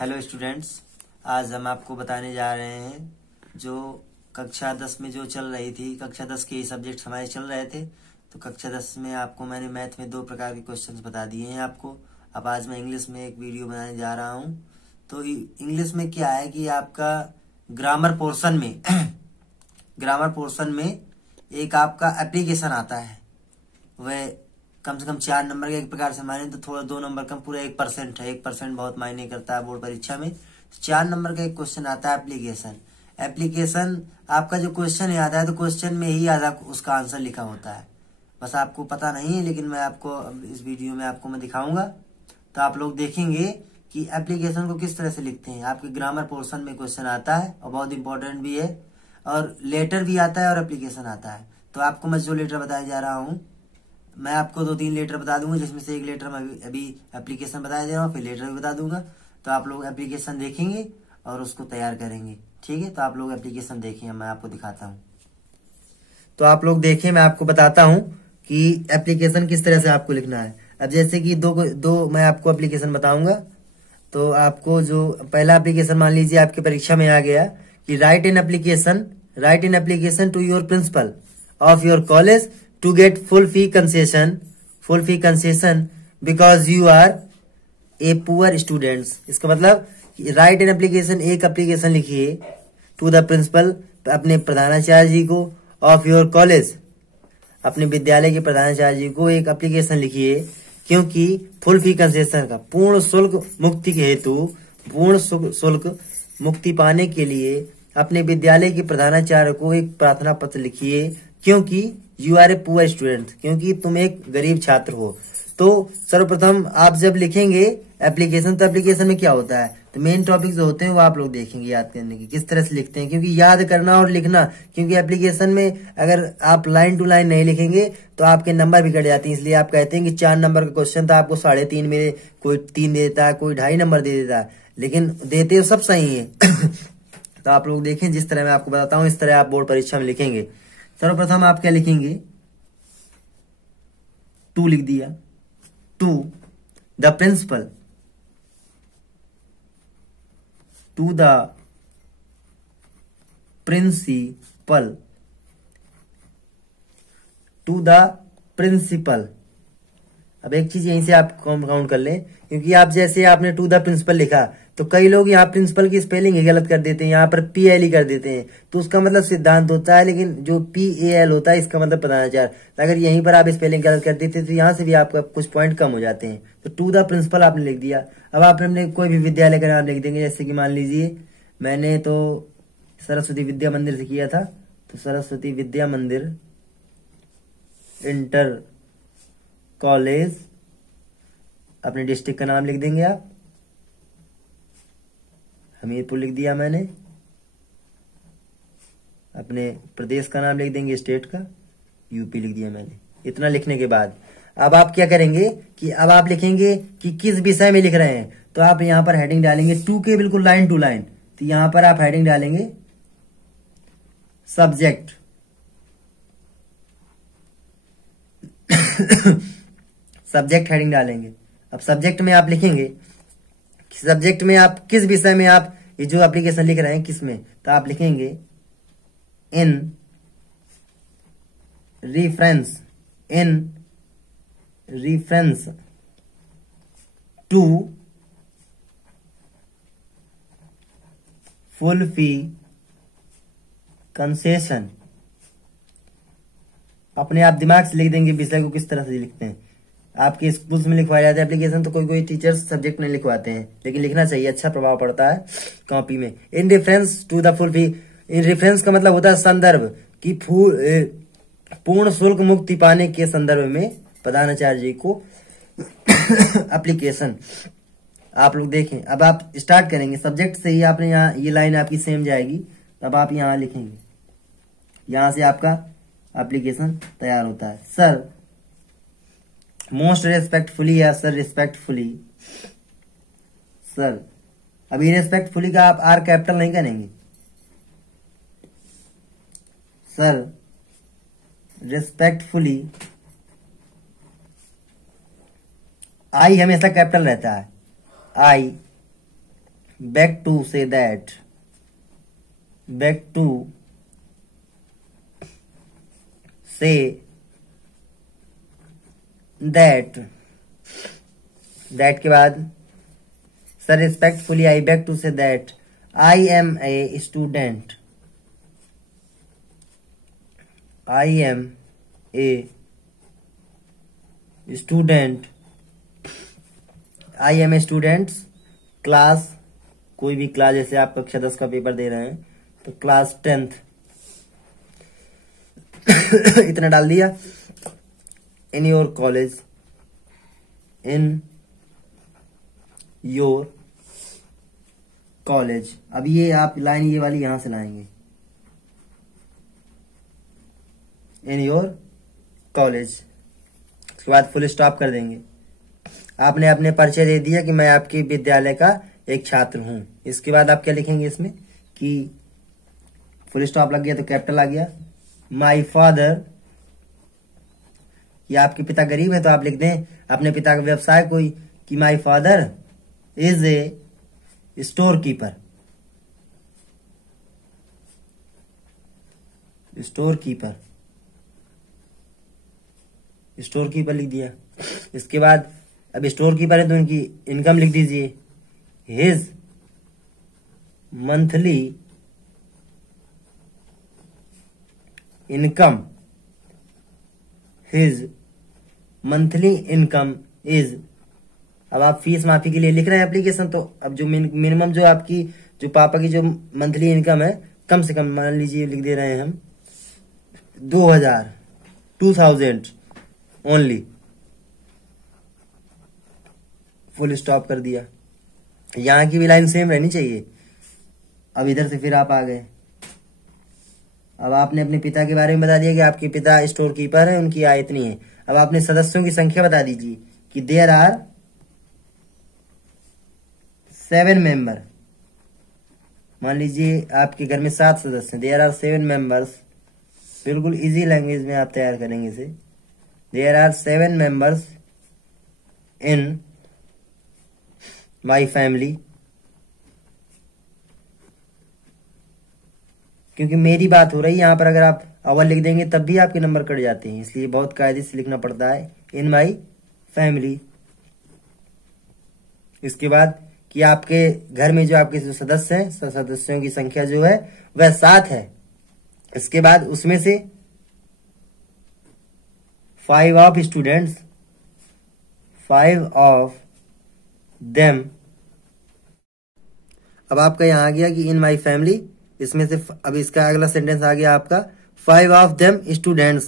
Hello students, आज हम आपको बताने जा रहे हैं जो कक्षा 10 में जो चल रही थी। कक्षा 10 के सब्जेक्ट हमारे चल रहे थे, तो कक्षा 10 में आपको मैंने मैथ में 2 प्रकार के क्वेश्चंस बता दिए हैं आपको। अब आज मैं इंग्लिश में एक वीडियो बनाने जा रहा हूं। तो इंग्लिश में क्या है कि आपका ग्रामर पोर्शन में ग्रामर पोर्शन में एक आपका एप्लीकेशन आता है। वह कम से कम 4 नंबर के, एक प्रकार से माने तो थोड़ा 2 नंबर कम, पूरा 1% है। 1% बहुत मायने करता है बोर्ड परीक्षा में। तो 4 नंबर का एक क्वेश्चन आता है एप्लीकेशन। आपका जो क्वेश्चन याद है तो क्वेश्चन में ही आधा उसका आंसर लिखा होता है, बस आपको पता नहीं है, लेकिन मैं आपको इस वीडियो में आपको मैं दिखाऊंगा। तो आप लोग देखेंगे कि एप्लीकेशन को किस तरह से लिखते हैं। आपके ग्रामर पोर्शन में क्वेश्चन आता है और बहुत इंपॉर्टेंट भी है, और लेटर भी आता है और एप्लीकेशन आता है। तो आपको मैं जो लेटर बताया जा रहा हूँ, मैं आपको 2-3 लेटर बता दूंगा, जिसमें से एक लेटर मैं अभी एप्लीकेशन बताया दे रहा हूँ, फिर लेटर भी बता दूंगा। तो आप लोग एप्लीकेशन देखेंगे और उसको तैयार करेंगे, ठीक है। तो आप लोग एप्लीकेशन देखें, मैं आपको दिखाता हूँ। तो आप लोग देखें, मैं आपको बताता हूँ कि एप्लीकेशन किस तरह से आपको लिखना है। अब जैसे कि दो मैं आपको एप्लीकेशन बताऊंगा। तो आपको जो पहला एप्लीकेशन मान लीजिए आपकी परीक्षा में आ गया कि write in application to your principal of your college to get full fee concession because you are a poor students। इसका मतलब राइट इन एप्लीकेशन, एक एप्लीकेशन लिखिए टू द प्रिंसिपल, अपने प्रधानाचार्य जी को, ऑफ योर कॉलेज, अपने विद्यालय के प्रधानाचार्य जी को एक एप्लीकेशन लिखिए, क्योंकि फुल फी कंसेशन का पूर्ण शुल्क मुक्ति के हेतु, पूर्ण शुल्क मुक्ति पाने के लिए अपने विद्यालय के प्रधानाचार्य को एक प्रार्थना पत्र लिखिए, क्योंकि you are a poor student, क्योंकि तुम एक गरीब छात्र हो। तो सर्वप्रथम आप जब लिखेंगे एप्लीकेशन, तो एप्लीकेशन में क्या होता है, तो मेन टॉपिक जो होते हैं वो आप लोग देखेंगे याद करने की, किस तरह से लिखते हैं। क्योंकि याद करना और लिखना, क्योंकि एप्लीकेशन में अगर आप लाइन टू लाइन नहीं लिखेंगे तो आपके नंबर भी कट जाते हैं। इसलिए आप कहते हैं कि 4 नंबर का क्वेश्चन था, आपको 3.5 मिले, कोई 3 दे देता है, कोई 2.5 नंबर दे देता है, लेकिन देते हो सब सही है। तो आप लोग देखें, जिस तरह मैं आपको बताता हूँ इस तरह आप बोर्ड परीक्षा में लिखेंगे। सर्वप्रथम आप क्या लिखेंगे, टू लिख दिया, to the principal, to the principal, to the principal. अब एक चीज यहीं से आप काउंट कर लें, क्योंकि आप जैसे आपने टू द प्रिंसिपल लिखा तो कई लोग यहाँ प्रिंसिपल की स्पेलिंग ही गलत कर देते हैं, यहाँ पर PL कर देते हैं। तो उसका मतलब सिद्धांत होता है, लेकिन जो PAL होता है इसका मतलब प्रधानाचार्य। अगर यहीं पर आप स्पेलिंग गलत कर देते तो यहाँ से भी आपका कुछ पॉइंट कम हो जाते हैं। तो टू द प्रिंसिपल आपने लिख दिया। अब आपने कोई भी विद्यालय का नाम लिख देंगे, जैसे कि मान लीजिए मैंने तो सरस्वती विद्या मंदिर से किया था, तो सरस्वती विद्या मंदिर इंटर कॉलेज, अपने डिस्ट्रिक्ट का नाम लिख देंगे आप, हमीरपुर लिख दिया मैंने, अपने प्रदेश का नाम लिख देंगे, स्टेट का UP लिख दिया मैंने। इतना लिखने के बाद अब आप क्या करेंगे कि अब आप लिखेंगे कि किस विषय में लिख रहे हैं। तो आप यहां पर हेडिंग डालेंगे, टू के बिल्कुल लाइन टू लाइन। तो यहां पर आप हेडिंग डालेंगे सब्जेक्ट। सब्जेक्ट हेडिंग डालेंगे। अब सब्जेक्ट में आप लिखेंगे, सब्जेक्ट में आप किस विषय में आप ये जो एप्लीकेशन लिख रहे हैं किस में, तो आप लिखेंगे in reference to full fee concession. अपने आप दिमाग से लिख देंगे विषय को किस तरह से लिखते हैं। आपके स्कूल्स में लिखवाया जाता है एप्लीकेशन, तो कोई टीचर्स सब्जेक्ट नहीं लिखवाते हैं, लेकिन लिखना चाहिए, अच्छा प्रभाव पड़ता है कॉपी में। In reference to the full fee, in reference का मतलब होता है संदर्भ, कि पूर्ण शुल्क मुक्ति पाने के संदर्भ में प्रधानाचार्य जी को एप्लीकेशन। आप लोग देखें, अब आप स्टार्ट करेंगे सब्जेक्ट से ही, आपने यहाँ ये लाइन आपकी सेम जाएगी। अब आप यहाँ लिखेंगे, यहां से आपका एप्लीकेशन तैयार होता है। सर मोस्ट रेस्पेक्टफुली, या सर रिस्पेक्टफुली, सर। अभी रेस्पेक्टफुली का आप R कैपिटल नहीं करेंगे, सर रिस्पेक्टफुली आई हमेशा कैपिटल रहता है, आई beg to say that, beg to say that के बाद sir respectfully I beg to say that I am a student, I am a student, I am a students class, कोई भी class, जैसे आप कक्षा 10 का पेपर दे रहे हैं तो क्लास 10th इतना डाल दिया। इन your college, in your college. अब ये आप लाइन ये वाली यहां से लाएंगे, इन योर कॉलेज। उसके बाद फुल स्टॉप कर देंगे। आपने अपने परिचय दे दिया कि मैं आपके विद्यालय का एक छात्र हूं। इसके बाद आप क्या लिखेंगे इसमें कि फुल स्टॉप लग गया तो कैपिटल आ गया। माई फादर, या आपके पिता गरीब है तो आप लिख दें अपने पिता का व्यवसाय कोई कि my father is a store keeper, store keeper, store keeper लिख दिया। इसके बाद अब स्टोर कीपर है तो उनकी इनकम लिख दीजिए, his monthly income, his monthly income is. अब आप फीस माफी के लिए लिख रहे हैं एप्लीकेशन, तो अब जो मिनिमम जो आपकी जो पापा की जो मंथली इनकम है कम से कम मान लीजिए लिख दे रहे हैं हम 2000 ओनली, फुल स्टॉप कर दिया। यहां की भी लाइन सेम रहनी चाहिए। अब इधर से फिर आप आ गए। अब आपने अपने पिता के बारे में बता दिया कि आपके पिता स्टोर कीपर है, उनकी आय इतनी है। अब आपने सदस्यों की संख्या बता दीजिए कि देयर आर 7 मेंबर। मान लीजिए आपके घर में 7 सदस्य हैं, देयर आर 7 मेंबर्स। बिल्कुल इजी लैंग्वेज में आप तैयार करेंगे इसे। There are 7 members in my family. क्योंकि मेरी बात हो रही है यहां पर, अगर आप अव्वल लिख देंगे तब भी आपके नंबर कट जाते हैं, इसलिए बहुत कायदे से लिखना पड़ता है इन माई फैमिली। इसके बाद कि आपके घर में जो आपके जो सदस्य हैं, सदस्यों की संख्या जो है वह 7 है। इसके बाद उसमें से 5 ऑफ स्टूडेंट्स, 5 ऑफ देम। अब आपका यहां आ गया कि इन माई फैमिली, इसमें से अब इसका अगला सेंटेंस आ गया आपका 5 ऑफ देम स्टूडेंट्स,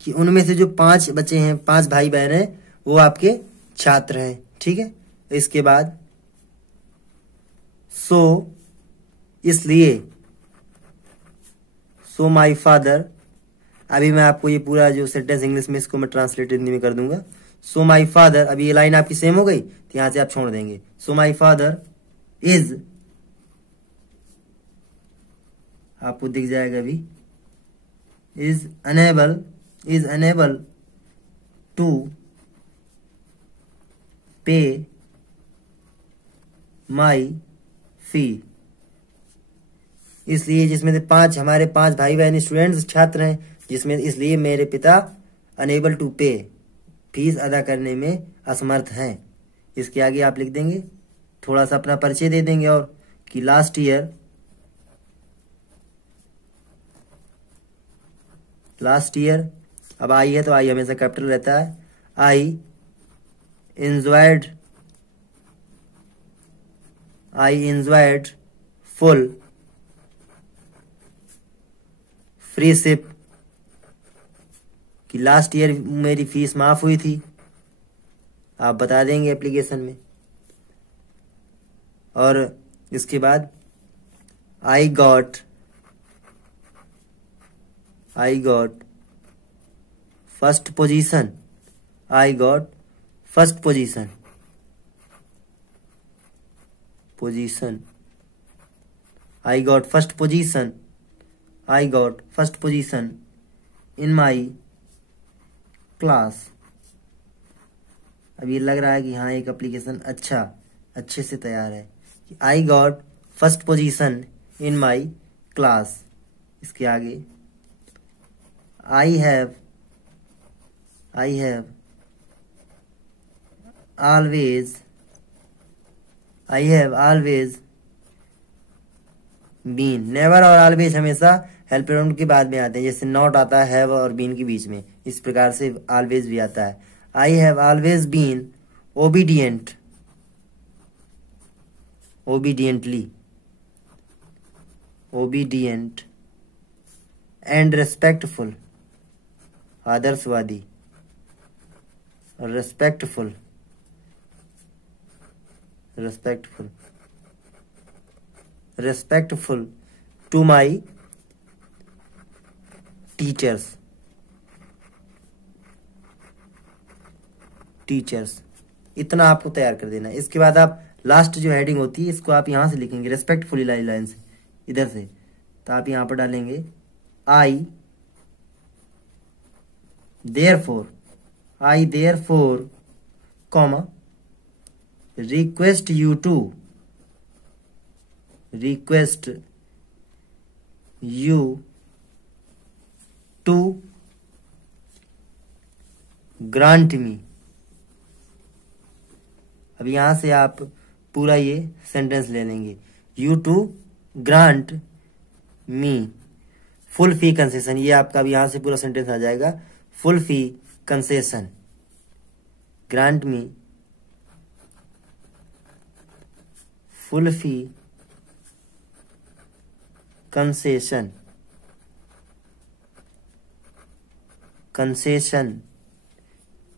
कि उनमें से जो 5 बच्चे हैं, 5 भाई बहन हैं, वो आपके छात्र हैं। ठीक है। इसके बाद सो, इसलिए, सो माई फादर। अभी मैं आपको ये पूरा जो सेंटेंस इंग्लिश में इसको मैं ट्रांसलेट हिंदी में कर दूंगा। सो माई फादर, अभी ये लाइन आपकी सेम हो गई तो यहां से आप छोड़ देंगे। सो माई फादर इज, आपको दिख जाएगा अभी, इज अनेबल टू पे माई फी। इसलिए जिसमें से 5 हमारे 5 भाई बहन स्टूडेंट्स छात्र हैं, जिसमें इसलिए मेरे पिता अनेबल टू पे, फीस अदा करने में असमर्थ हैं। इसके आगे आप लिख देंगे, थोड़ा सा अपना परिचय दे देंगे और कि लास्ट ईयर। अब आई है तो आई हमेशा कैपिटल रहता है। आई enjoyed full फ्रीशिप, कि लास्ट ईयर मेरी फीस माफ हुई थी, आप बता देंगे एप्लीकेशन में। और इसके बाद आई got first position, I got first position I got first position in my class। अब ये लग रहा है कि हाँ एक एप्लीकेशन अच्छे से तैयार है। I got first position in my class. इसके आगे I have always been. Never और ऑलवेज हमेशा हेल्प प्रोनाउन के बाद में आते हैं, जैसे नॉट आता है हैव और बीन के बीच में, इस प्रकार से ऑलवेज भी आता है। I have always been obedient and respectful. आदर्शवादी, रेस्पेक्टफुल टू माई टीचर्स। इतना आपको तैयार कर देना है। इसके बाद आप लास्ट जो हेडिंग होती है इसको आप यहां से लिखेंगे रेस्पेक्टफुली, लाइन से इधर से, तो आप यहां पर डालेंगे I therefore comma request you to grant me. अब यहां से आप पूरा ये सेंटेंस ले लेंगे, you to grant me full fee concession. ये आपका अब यहां से पूरा सेंटेंस आ जाएगा, full fee concession, grant me full fee concession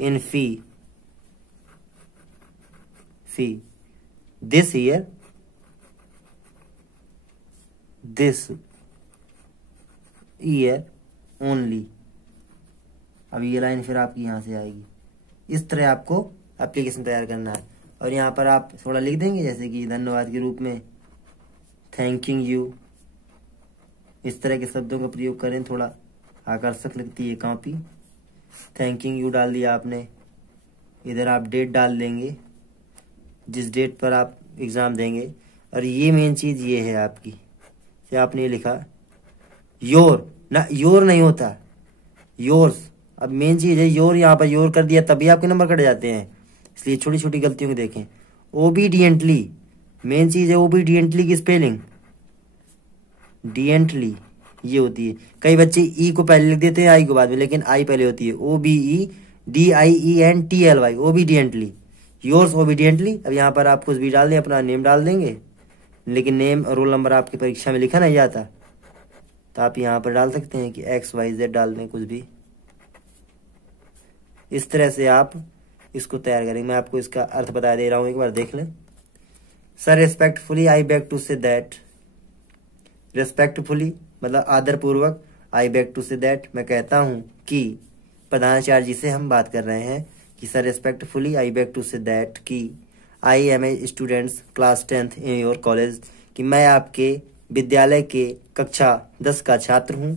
in fee this year only. अब ये लाइन फिर आपकी यहां से आएगी। इस तरह आपको एप्लीकेशन तैयार करना है। और यहाँ पर आप थोड़ा लिख देंगे, जैसे कि धन्यवाद के रूप में थैंकिंग यू, इस तरह के शब्दों का प्रयोग करें, थोड़ा आकर्षक लगती है कॉपी। थैंकिंग यू डाल दिया आपने, इधर आप डेट डाल देंगे जिस डेट पर आप एग्जाम देंगे। और ये मेन चीज ये है आपकी, कि आपने लिखा योर, ना योर नहीं होता, योर्स। अब मेन चीज है योर, यहाँ पर योर कर दिया तभी आपके नंबर कट जाते हैं, इसलिए छोटी छोटी गलतियों को देखें। ओबीडियंटली, मेन चीज है ओबीडियंटली की स्पेलिंग डिएंटली ये होती है। कई बच्चे ई को पहले लिख देते हैं आई को बाद में, लेकिन आई पहले होती है, OBEDIENTLY, ओबीडियंटली। Yours obediently. अब यहाँ पर आप कुछ भी डाल दें, अपना नेम डाल देंगे, लेकिन नेम और रोल नंबर आपकी परीक्षा में लिखा नहीं जाता, तो आप यहाँ पर डाल सकते हैं कि XYZ डाल दें कुछ भी। इस तरह से आप इसको तैयार करेंगे। मैं आपको इसका अर्थ बता दे रहा हूं, एक बार देख लें। Sir respectfully I beg to say that, respectfully मतलब आदर पूर्वक, I beg to say that मैं कहता हूं कि, प्रधानाचार्य जी से हम बात कर रहे हैं कि sir respectfully I beg to say that कि I am a students class 10th in your college, कि मैं आपके विद्यालय के कक्षा 10 का छात्र हूं।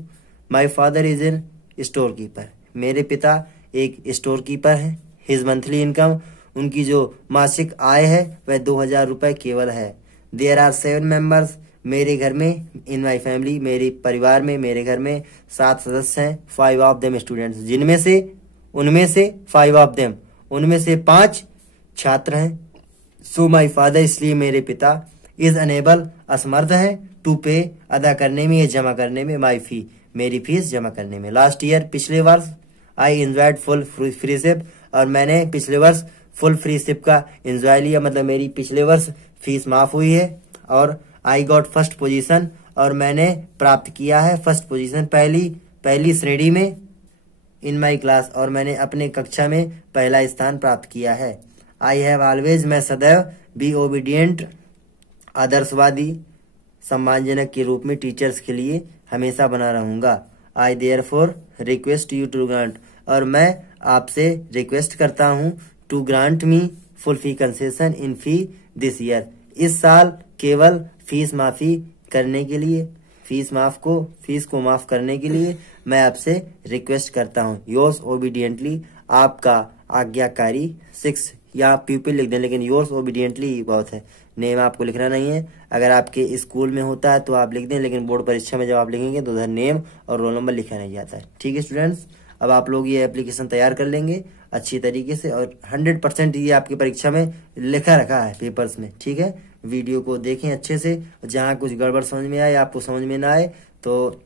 My father is an store keeper, मेरे पिता एक स्टोर कीपर है। हिज मंथली इनकम, उनकी जो मासिक आय है वह 2000 रुपए केवल है। देयर आर 7 मेंबर्स, मेरे घर में, इन माई फैमिली, मेरे परिवार में, मेरे घर में 7 सदस्य हैं। 5 ऑफ देम स्टूडेंट्स, जिनमें से, उनमें से 5 ऑफ देम, उनमें से 5 छात्र हैं। सो माई फादर, इसलिए मेरे पिता, इज अनेबल, असमर्थ है, टू पे, अदा करने में या जमा करने में, माई फी, मेरी फीस जमा करने में। लास्ट ईयर, पिछले वर्ष, I enjoyed full free ship, और मैंने पिछले वर्ष फुल फ्री शिप का एंजॉय लिया, मतलब मेरी पिछले वर्ष फीस माफ हुई है। और आई गॉट फर्स्ट पोजीशन, और मैंने प्राप्त किया है फर्स्ट पोजीशन, पहली श्रेणी में, इन माई क्लास, और मैंने अपने कक्षा में पहला स्थान प्राप्त किया है। आई हैव ऑलवेज, मैं सदैव, बी ओबीडियंट, आदर्शवादी, सम्मानजनक के रूप में टीचर्स के लिए हमेशा बना रहूंगा। I therefore request you to grant, और मैं आपसे रिक्वेस्ट करता हूं, to grant me full fee concession in fee this year, इस साल केवल फीस माफी करने के लिए, फीस को माफ करने के लिए मैं आपसे रिक्वेस्ट करता हूं। योर्स ओबीडियंटली, आपका आज्ञाकारी 6, या पीपल लिख दें, लेकिन योर्स ओबीडियंटली बहुत है, नेम आपको लिखना नहीं है। अगर आपके स्कूल में होता है तो आप लिख दें, लेकिन बोर्ड परीक्षा में जब आप लिखेंगे तो उधर नेम और रोल नंबर लिखा नहीं जाता है। ठीक है स्टूडेंट्स, अब आप लोग ये एप्लीकेशन तैयार कर लेंगे अच्छी तरीके से, और 100% ये आपकी परीक्षा में लिखा रखा है पेपर्स में। ठीक है, वीडियो को देखें अच्छे से, जहाँ कुछ गड़बड़ समझ में आए, आपको समझ में ना आए तो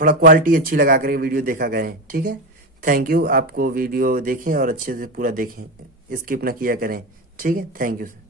थोड़ा क्वालिटी अच्छी लगा कर वीडियो देखा करें। ठीक है, थैंक यू। आपको वीडियो देखें और अच्छे से पूरा देखें, स्किप ना किया करें। ठीक है, थैंक यू सर।